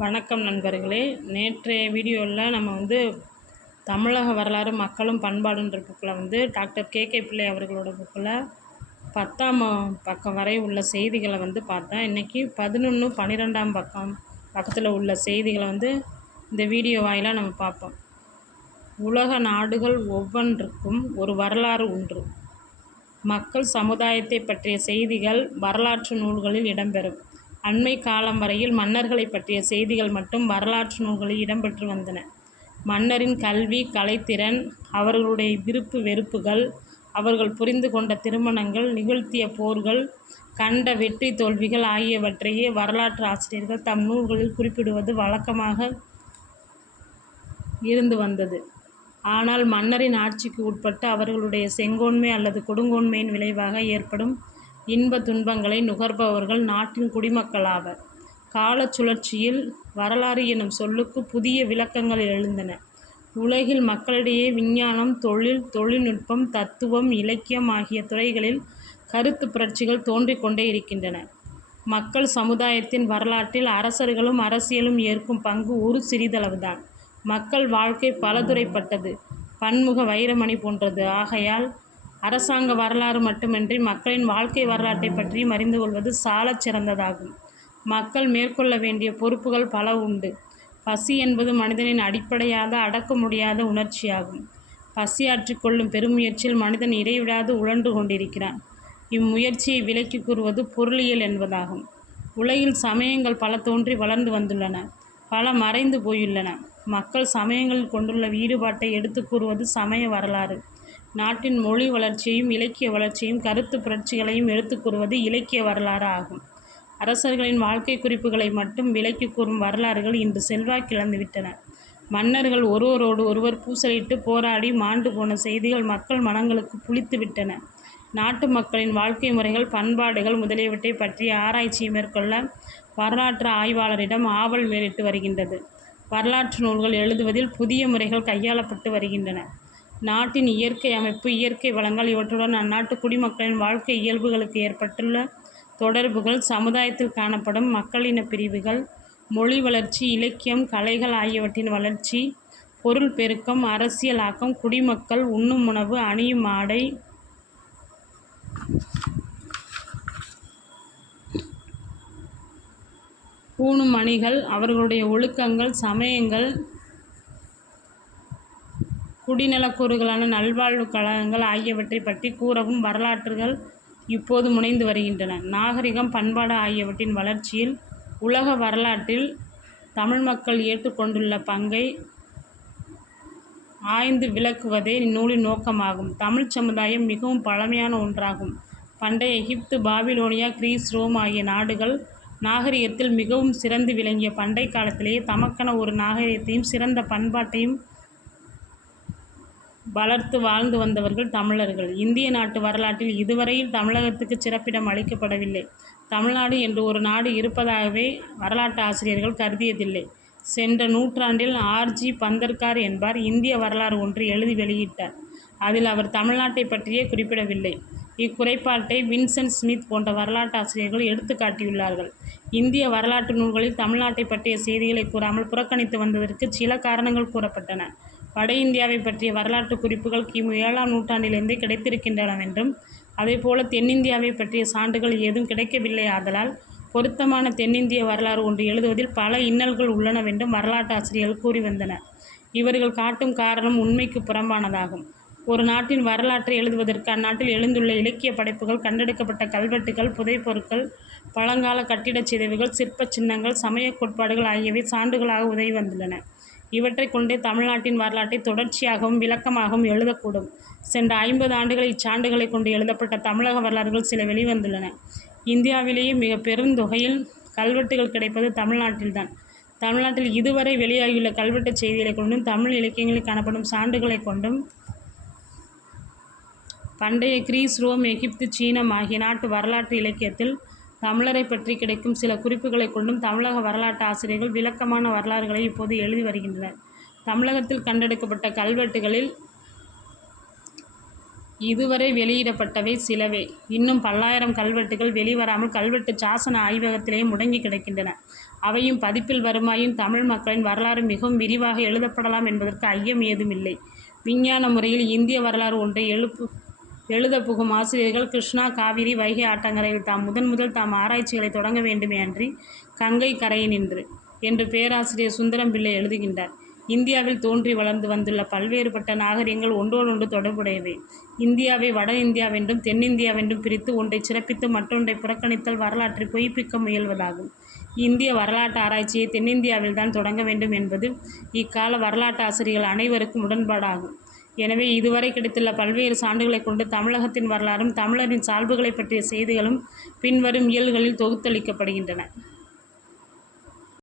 வணக்கம் நண்பர்களே. நேற்றைய வீடியோவில் நம்ம தமிழக வரலாறு மக்களும் பண்பாடுன்ற புக்கில் டாக்டர் கே பிள்ளை அவர்களோட புக்கில் 10ஆம் பக்கம் வரை உள்ள செய்திகளை பார்த்தேன். இன்றைக்கி 11, 12ஆம் பக்கத்தில் உள்ள செய்திகளை இந்த வீடியோ வாயிலாக நம்ம பார்ப்போம். உலக நாடுகள் ஒவ்வொன்றுக்கும் ஒரு வரலாறு உண்டு. மக்கள் சமுதாயத்தை பற்றிய செய்திகள் வரலாற்று நூல்களில் இடம்பெறும். அண்மை காலம் வரையில் மன்னர்களை பற்றிய செய்திகள் மட்டும் வரலாற்று நூல்களில் இடம்பெற்று வந்தன. மன்னரின் கல்வி, கலைத்திறன், அவர்களுடைய விருப்பு வெறுப்புகள், அவர்கள் புரிந்து கொண்ட திருமணங்கள், நிகழ்த்திய போர்கள், கண்ட வெற்றி தோல்விகள் ஆகியவற்றையே வரலாற்று ஆசிரியர்கள் தம் நூல்களில் குறிப்பிடுவது வழக்கமாக இருந்து வந்தது. ஆனால் மன்னரின் ஆட்சிக்கு உட்பட்டு அவர்களுடைய செங்கோன்மை அல்லது கொடுங்கோன்மையின் விளைவாக ஏற்படும் இன்ப துன்பங்களை நுகர்பவர்கள் நாட்டின் குடிமக்களாவர். கால சுழற்சியில் வரலாறு எனும் சொல்லுக்கு புதிய விளக்கங்கள் எழுந்தன. உலகில் மக்களிடையே விஞ்ஞானம், தொழில்நுட்பம், தத்துவம், இலக்கியம் ஆகிய துறைகளில் கருத்து புரட்சிகள் தோன்றிக் கொண்டே இருக்கின்றன. மக்கள் சமுதாயத்தின் வரலாற்றில் அரசர்களும் அரசியலும் ஏற்கும் பங்கு ஒரு சிறிதளவுதான். மக்கள் வாழ்க்கை பலதுறைப்பட்டது, பன்முக வைரமணி போன்றது. ஆகையால் அரசாங்க வரலாறு மட்டுமின்றி மக்களின் வாழ்க்கை வரலாற்றை பற்றியும் அறிந்து கொள்வது சாலச் சிறந்ததாகும். மக்கள் மேற்கொள்ள வேண்டிய பொறுப்புகள் பல உண்டு. பசி என்பது மனிதனின் அடிப்படையாக அடக்க முடியாத உணர்ச்சியாகும். பசியாற்றிக் கொள்ளும் பெருமுயற்சியில் மனிதன் இடைவிடாது உழன்று கொண்டிருக்கிறான். இம்முயற்சியை விளக்கி கூறுவது பொருளியல் என்பதாகும். உலகில் சமயங்கள் பல தோன்றி வளர்ந்து வந்துள்ளன, பல மறைந்து போயுள்ளன. மக்கள் சமயங்களில் கொண்டுள்ள ஈடுபாட்டை எடுத்து கூறுவது சமய வரலாறு. நாட்டின் மொழி வளர்ச்சியையும் இலக்கிய வளர்ச்சியையும் கருத்து புரட்சிகளையும் எடுத்து கூறுவது இலக்கிய வரலாறு ஆகும். அரசர்களின் வாழ்க்கை குறிப்புகளை மட்டும் விளக்கி கூறும் வரலாறுகள் இன்று செல்வாக்கிழந்துவிட்டன. மன்னர்கள் ஒருவரோடு ஒருவர் பூசலிட்டு போராடி மாண்டு போன செய்திகள் மக்கள் மனங்களுக்கு புளித்துவிட்டன. நாட்டு மக்களின் வாழ்க்கை முறைகள், பண்பாடுகள் முதலியவற்றை பற்றிய ஆராய்ச்சியை மேற்கொள்ள வரலாற்று ஆய்வாளரிடம் ஆவல் மேலிட்டு வருகின்றது. வரலாற்று நூல்கள் எழுதுவதில் புதிய முறைகள் கையாளப்பட்டு வருகின்றன. நாட்டின் இயற்கை அமைப்பு, இயற்கை வளங்கள், இவற்றுடன் அந்நாட்டு குடிமக்களின் வாழ்க்கை இயல்புகளுக்கு ஏற்பட்டுள்ள தொடர்புகள், சமுதாயத்தில் காணப்படும் மக்களின பிரிவுகள், மொழி வளர்ச்சி, இலக்கியம், கலைகள் ஆகியவற்றின் வளர்ச்சி, பொருள் பெருக்கம், அரசியல் ஆக்கம், குடிமக்கள் உண்ணும் உணவு, அணியும் ஆடை, பூணும் அணிகள், அவர்களுடைய ஒழுக்கங்கள், சமயங்கள், குடிநலக்கூறுகளான நல்வாழ்வு கழகங்கள் ஆகியவற்றை பற்றி கூறவும் வரலாற்றுகள் இப்போது முனைந்து வருகின்றன. நாகரிகம், பண்பாடு ஆகியவற்றின் வளர்ச்சியில் உலக வரலாற்றில் தமிழ் மக்கள் ஏற்றுக்கொண்டுள்ள பங்கை ஆய்ந்து விளக்குவதே இந்நூலின் நோக்கமாகும். தமிழ் சமுதாயம் மிகவும் பழமையான ஒன்றாகும். பண்டைய எகிப்து, பாபிலோனியா, கிரீஸ், ரோம் ஆகிய நாடுகள் நாகரிகத்தில் மிகவும் சிறந்து விளங்கிய பண்டை காலத்திலேயே தமக்கென ஒரு நாகரிகத்தையும் சிறந்த பண்பாட்டையும் வளர்த்து வாழ்ந்து வந்தவர்கள் தமிழர்கள். இந்திய நாட்டு வரலாற்றில் இதுவரையில் தமிழகத்துக்கு சிறப்பிடம் அளிக்கப்படவில்லை. தமிழ்நாடு என்று ஒரு நாடு இருப்பதாகவே வரலாற்று ஆசிரியர்கள் கருதியதில்லை. சென்ற நூற்றாண்டில் R.G. பந்தர்கார் என்பார் இந்திய வரலாறு ஒன்று எழுதி வெளியிட்டார். அதில் அவர் தமிழ்நாட்டை பற்றியே குறிப்பிடவில்லை. இக்குறைபாட்டை வின்சென்ட் ஸ்மித் போன்ற வரலாற்று ஆசிரியர்கள் எடுத்து காட்டியுள்ளார்கள். இந்திய வரலாற்று நூல்களில் தமிழ்நாட்டை பற்றிய செய்திகளை கூறாமல் புறக்கணித்து வந்ததற்கு சில காரணங்கள் கூறப்பட்டன. வட இந்தியாவை பற்றிய வரலாற்று குறிப்புகள் கிமு 7ஆம் நூற்றாண்டிலிருந்தே கிடைத்திருக்கின்றனவென்றும், அதேபோல தென்னிந்தியாவை பற்றிய சான்றுகள் ஏதும் கிடைக்கவில்லை. ஆதலால் பொருத்தமான தென்னிந்திய வரலாறு ஒன்று எழுதுவதில் பல இன்னல்கள் உள்ளனவென்றும் வரலாற்று ஆசிரியர்கள் கூறி வந்தனர். இவர்கள் காட்டும் காரணம் உண்மைக்கு புறம்பானதாகும். ஒரு நாட்டின் வரலாற்றை எழுதுவதற்கு அந்நாட்டில் எழுந்துள்ள இலக்கிய படைப்புகள், கண்டெடுக்கப்பட்ட கல்வெட்டுகள், புதைப்பொருட்கள், பழங்கால கட்டிடச் சிதைவுகள், சிற்ப சின்னங்கள், சமய கோட்பாடுகள் ஆகியவை சான்றுகளாக உதவி வந்துள்ளன. இவற்றை கொண்டே தமிழ்நாட்டின் வரலாற்றை தொடர்ச்சியாகவும் விளக்கமாகவும் எழுதக்கூடும். சென்ற 50 ஆண்டுகளில் இச்சான்றுகளை கொண்டு எழுதப்பட்ட தமிழக வரலாறுகள் சில வெளிவந்துள்ளன. இந்தியாவிலேயே மிக பெருந்தொகையில் கல்வெட்டுகள் கிடைப்பது தமிழ்நாட்டில்தான். தமிழ்நாட்டில் இதுவரை வெளியாகியுள்ள கல்வெட்டுச் செய்திகளை கொண்டும் தமிழ் இலக்கியங்களில் காணப்படும் சான்றுகளை கொண்டும் பண்டைய கிரீஸ், ரோம், எகிப்து, சீனம் ஆகிய நாட்டு வரலாற்று இலக்கியத்தில் தமிழரை பற்றி கிடைக்கும் சில குறிப்புகளை கொண்டும் தமிழக வரலாற்று ஆசிரியர்கள் விளக்கமான வரலாறுகளை இப்போது எழுதி வருகின்றனர். தமிழகத்தில் கண்டெடுக்கப்பட்ட கல்வெட்டுகளில் இதுவரை வெளியிடப்பட்டவை சிலவே. இன்னும் பல்லாயிரம் கல்வெட்டுகள் வெளிவராமல் கல்வெட்டு சாசன ஆய்வகத்திலேயே முடங்கி கிடக்கின்றன. அவையும் பதிப்பில் வருமாயின் தமிழ் மக்களின் வரலாறு மிகவும் விரிவாக எழுதப்படலாம் என்பதற்கு ஐயம் ஏதுமில்லை. விஞ்ஞான முறையில் இந்திய வரலாறு ஒன்றை எழுதப் புகும் ஆசிரியர்கள் கிருஷ்ணா, காவிரி, வைகை ஆற்றங்கரையில் தாம் முதல் தாம் ஆராய்ச்சிகளை தொடங்க வேண்டுமே அன்றி கங்கை கரையினின்று என்று பேராசிரியர் சுந்தரம் பிள்ளை எழுதுகின்றார். இந்தியாவில் தோன்றி வளர்ந்து வந்துள்ள பல்வேறுபட்ட நாகரிகங்கள் ஒன்றோடொன்று தொடர்புடையவை. இந்தியாவை வட இந்தியாவென்றும் தென்னிந்தியாவென்றும் பிரித்து ஒன்றைச் சிறப்பித்து மற்றொன்றை புறக்கணித்தல் வரலாற்றை பொய்ப்பிக்க முயல்வதாகும். இந்திய வரலாற்று ஆராய்ச்சியை தென்னிந்தியாவில்தான் தொடங்க வேண்டும் என்பது இக்கால வரலாற்று ஆசிரியர்கள் அனைவருக்கும் உடன்பாடாகும். எனவே இதுவரை கிடைத்துள்ள பல்வேறு சான்றுகளைக் கொண்டு தமிழகத்தின் வரலாறும் தமிழரின் சால்புகளைப் பற்றிய செய்திகளும் பின்வரும் இயல்களில் தொகுத்தளிக்கப்படுகின்றன.